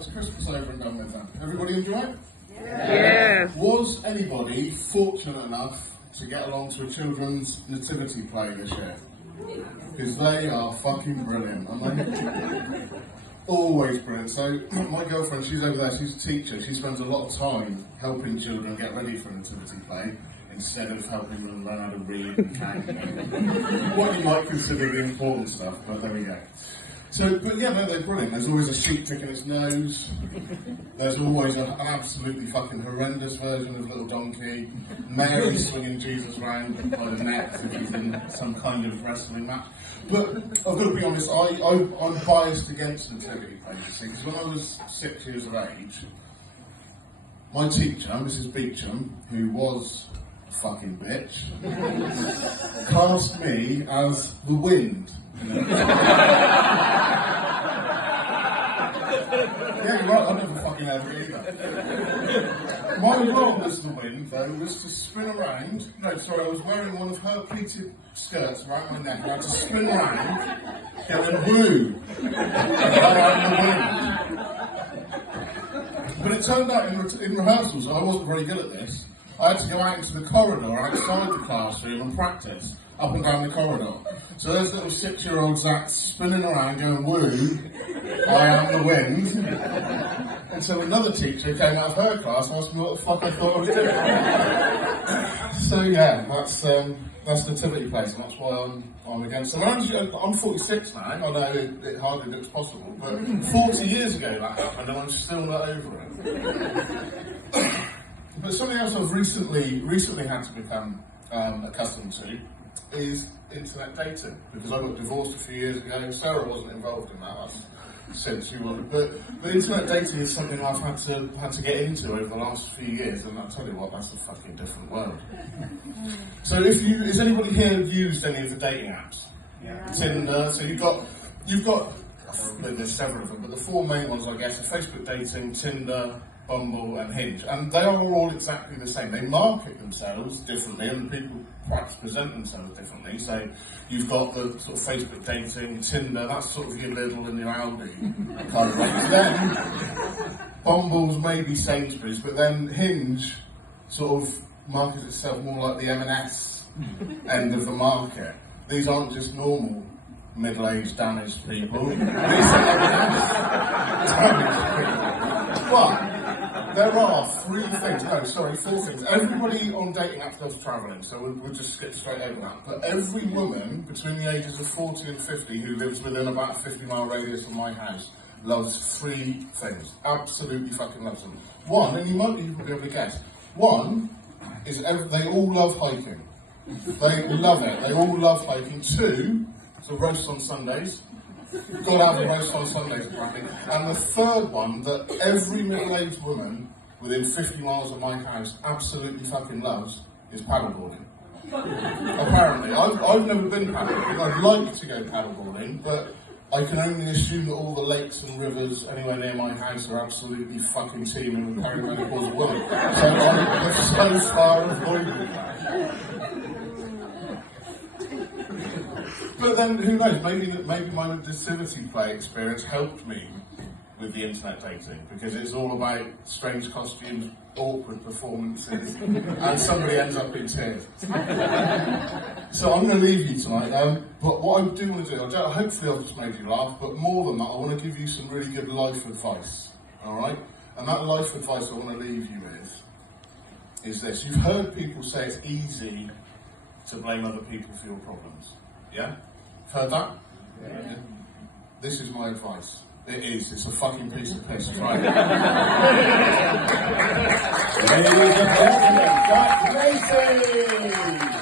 that's Christmas over and done with then. Everybody enjoy it? Yes. Was anybody fortunate enough to get along to a children's nativity play this year? Because they are fucking brilliant, aren't they? Always brilliant. So my girlfriend, she's over there, she's a teacher. She spends a lot of time helping children get ready for a nativity play instead of helping them learn how to read and count. What you might consider the important stuff, but there we go. So, but yeah, they're brilliant. There's always a sheep picking its nose. There's always an absolutely fucking horrendous version of Little Donkey. Mary swinging Jesus round by the neck as if he's in some kind of wrestling match. But I've got to be honest, I'm biased against nativity plays, because when I was 6 years of age, my teacher, Mrs. Beecham, who was a fucking bitch, cast me as the wind. Yeah, you're right, I never fucking had it either. My role as the wind, though, was to spin around. No, sorry, I was wearing one of her pleated skirts around my neck, and I had to spin around, going woo, around the wind. But it turned out in rehearsals, I wasn't very good at this. I had to go out into the corridor outside the classroom and practice up and down the corridor. So there's little 6-year-old Zach spinning around going woo, I am the wind, until another teacher came out of her class and asked me what the fuck I thought I was doing. So yeah, that's nativity plays, and that's why I'm against them. I'm 46 now, I know it hardly looks possible, but 40 years ago that happened and I'm still not over it. But something else I've recently had to become accustomed to is internet dating, because I got divorced a few years ago. Sarah wasn't involved in that since she wasn't, but internet dating is something I've had to get into over the last few years, and I'll tell you what, that's a fucking different world. So has anybody here used any of the dating apps? Yeah. Tinder, so you've got there's several of them, but the four main ones I guess are Facebook dating, Tinder, Bumble and Hinge, and they are all exactly the same. They market themselves differently, and people perhaps present themselves differently. So you've got the sort of Facebook dating, Tinder, that's sort of your Lidl and your Aldi kind of thing. Then Bumble's maybe Sainsbury's, but then Hinge sort of markets itself more like the M&S end of the market. These aren't just normal middle-aged, damaged people. These are M&S damaged people. But there are four things. Everybody on dating apps does travelling, so we'll just skip straight over that. But every woman between the ages of 40 and 50 who lives within about a 50-mile radius of my house loves three things. Absolutely fucking loves them. One, and you might even be able to guess, one is they all love hiking. They love it. They all love hiking. Two, so roast on Sundays. You've got to have a roast on Sundays, apparently. And the third one that every middle-aged woman within 50 miles of my house absolutely fucking loves is paddleboarding. Apparently. I've never been paddleboarding. I'd like to go paddleboarding, but I can only assume that all the lakes and rivers anywhere near my house are absolutely fucking teeming with perimenopausal women. So I'm so far avoiding that. But then, who knows, maybe my nativity play experience helped me with the internet dating, because it's all about strange costumes, awkward performances, and somebody ends up in tears. So I'm going to leave you tonight, but what I do want to do, hopefully I've just made you laugh, but more than that, I want to give you some really good life advice, alright? And that life advice I want to leave you with is this. You've heard people say it's easy to blame other people for your problems, yeah? Heard that? Yeah. This is my advice. It is. It's a fucking piece of piss. Try it. Ladies and gentlemen, Jack Macy!